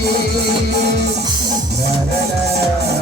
la la la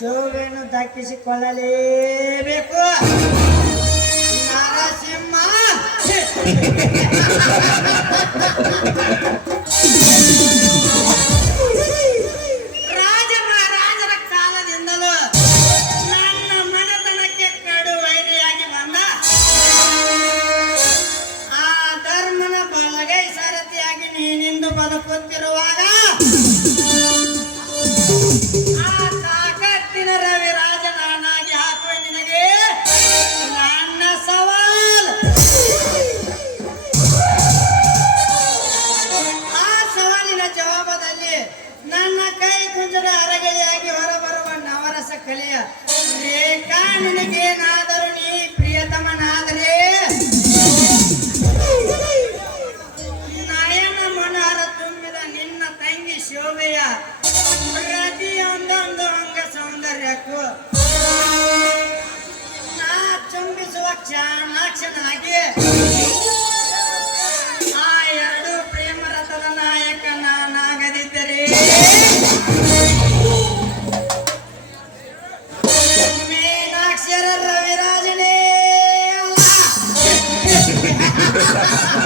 ಶೋಭೆಯನ್ನು ದಕ್ಕಿಸಿಕೊಳ್ಳಲೇಬೇಕು Narasimha. ರಾಜ ಮಹಾರಾಜರ ಕಾಲದಿಂದಲೂ ನನ್ನ ಮನೆತನಕ್ಕೆ ಕಡು ವೈರಿಯಾಗಿ ಬಂದ. ಆ ಧರ್ಮನ ಬಲಗೈ ಸಾರಥಿಯಾಗಿ ನೀನಿಂದು ಬದುಕುತ್ತಿರುವಾಗ ಕಲೆಯ ರೇಖಾ ನೀ ಪ್ರಿಯತಮನಾದರೆ? ನಯನ ಮನಾರ ತುಂಬಿದ ನಿನ್ನ ತಂಗಿ ಶೋಭೆಯ ಪ್ರತಿಯೊಂದೊಂದು ಅಂಗ ಸೌಂದರ್ಯಕ್ಕೂ ನಾ ಚುಂಬಿಸುವ ಚಾಣಾಕ್ಷನಾಗಿ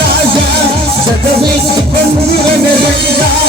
Raja, Sadhavik, Pandurana Raja,